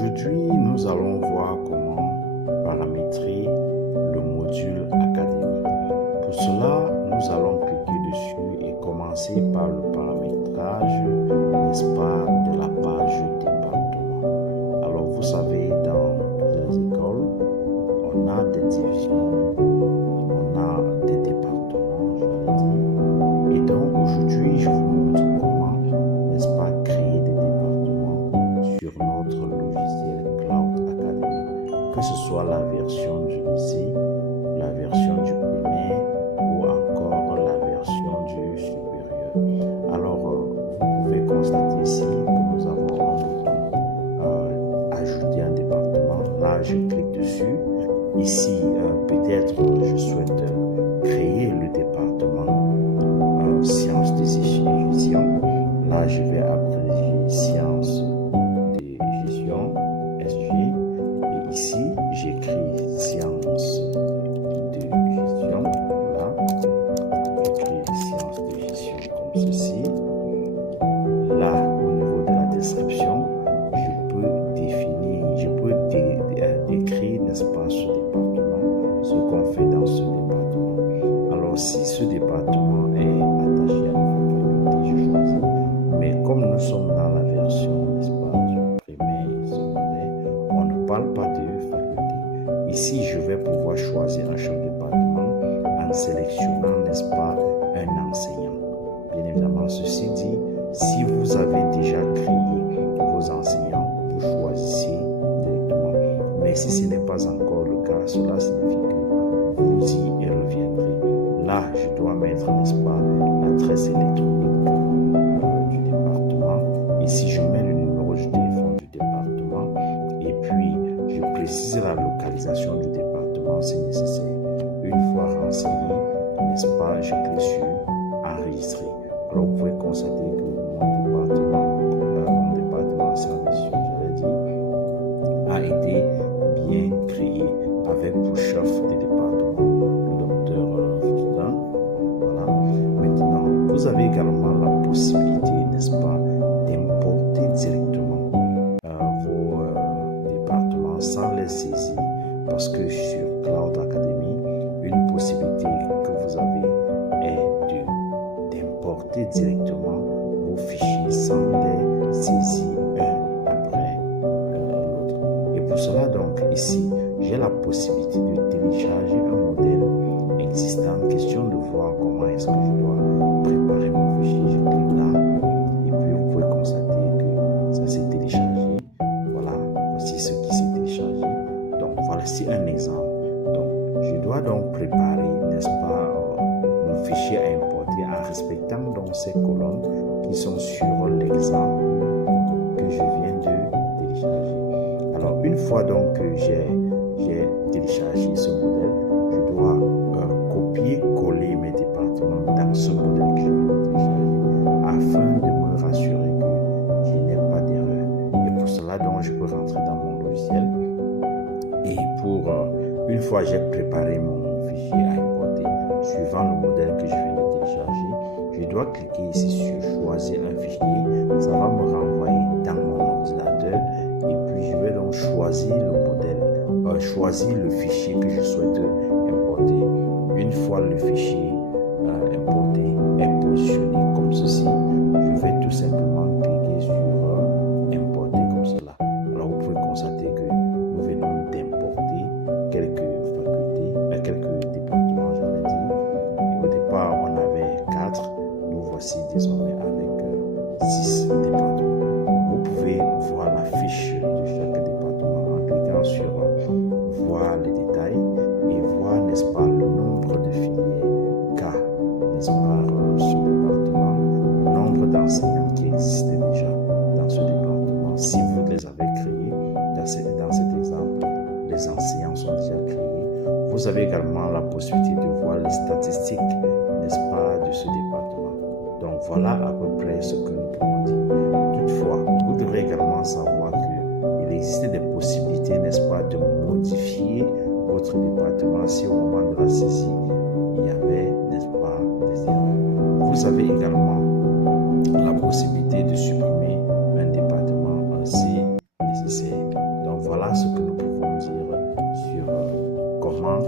Aujourd'hui, nous allons voir comment paramétrer le module académie. Pour cela, nous allons cliquer dessus et commencer par le paramétrage, n'est-ce pas, de la page département. Alors, vous savez, dans toutes les écoles, on a des divisions, on a des départements, j'allais dire. Et donc, aujourd'hui, je vous montre comment, n'est-ce pas, créer des départements sur notre logiciel Cloud Academy, que ce soit la version du lycée, la version du primaire ou encore la version du supérieur. Alors, vous pouvez constater ici que nous avons un bouton ajouter un département. Là, je clique dessus. Ici, peut-être je souhaite créer le département sciences de gestion. Là, je vais abréger sciences de gestion, SG. Et ici, j'écris sciences de gestion. Là, j'écris sciences de gestion comme ceci. Là, au niveau de la description, je peux décrire, n'est-ce pas, ce département, ce qu'on fait dans ce département. Alors, si ce département est attaché à une faculté, je choisis. Mais comme nous sommes dans la version, n'est-ce pas, du primaire et secondaire, on ne parle pas de faculté. Ici, je vais pouvoir choisir un chef de département en sélectionnant, n'est-ce pas, un enseignant. Bien évidemment, ceci dit, si vous avez déjà créé vos enseignants, vous choisissez directement. Mais si ce n'est pas encore le cas, cela signifie que vous y reviendrez. Là, je dois mettre, n'est-ce pas, l'adresse électronique du département. Ici, je mets le numéro du téléphone du département et puis je précise la localisation du département si nécessaire. Une fois renseigné, n'est-ce pas, je clique sur enregistrer. Alors, vous pouvez constater que mon département service, j'allais dire, a été bien créé avec pour chef des départements le docteur Faustin. Voilà. Maintenant, vous avez également la possibilité, n'est-ce pas, d'importer directement vos départements sans les saisir, parce que sur Cloud Academy, une possibilité que vous avez est d'importer directement vos fichiers sans les saisir un après l'autre. Et pour cela, donc, ici, j'ai la possibilité de télécharger un modèle existant. Question de voir comment est-ce que je dois préparer mon fichier. Je clique là et puis vous pouvez constater que ça s'est téléchargé. Voilà, voici ce qui s'est téléchargé. Donc, voici un exemple. Donc, je dois donc préparer, n'est-ce pas, mon fichier à importer en respectant donc ces colonnes qui sont sur l'exemple que je viens de télécharger. Alors, une fois donc que j'ai téléchargé ce modèle, je dois copier-coller mes départements dans ce modèle que je viens de télécharger afin de me rassurer que je n'ai pas d'erreur. Et pour cela, donc, je peux rentrer dans mon logiciel et une fois j'ai préparé mon fichier à importer suivant le modèle que je viens de télécharger, je dois cliquer ici sur choisir un fichier. Ça va me renvoyer dans mon ordinateur et puis je vais donc choisir le modèle, choisir le fichier que je souhaite importer. Une fois le fichier importé est positionné comme ceci, je vais tout simplement cliquer sur importer comme cela. Alors vous pouvez constater que nous venons d'importer quelques facultés, quelques départements, j'allais dire. Et au départ, on avait 4. Nous voici désormais avec 6 départements. Vous pouvez voir la fiche de chaque département en cliquant sur voir les détails et voir, n'est-ce pas, le nombre de filières K, n'est-ce pas, ce département, le nombre d'enseignants qui existaient déjà dans ce département. Si vous les avez créés, dans cet exemple, les enseignants sont déjà créés. Vous avez également la possibilité de voir les statistiques, n'est-ce pas, de ce département. Donc voilà à peu près ce que nous pouvons dire. Toutefois, vous devrez également savoir qu'il existe des possibilités, n'est-ce pas, de modifier votre département si au moment de la saisie, il y avait, n'est-ce pas, des erreurs. Vous avez également la possibilité de supprimer un département si nécessaire. Voilà ce que nous pouvons dire sur comment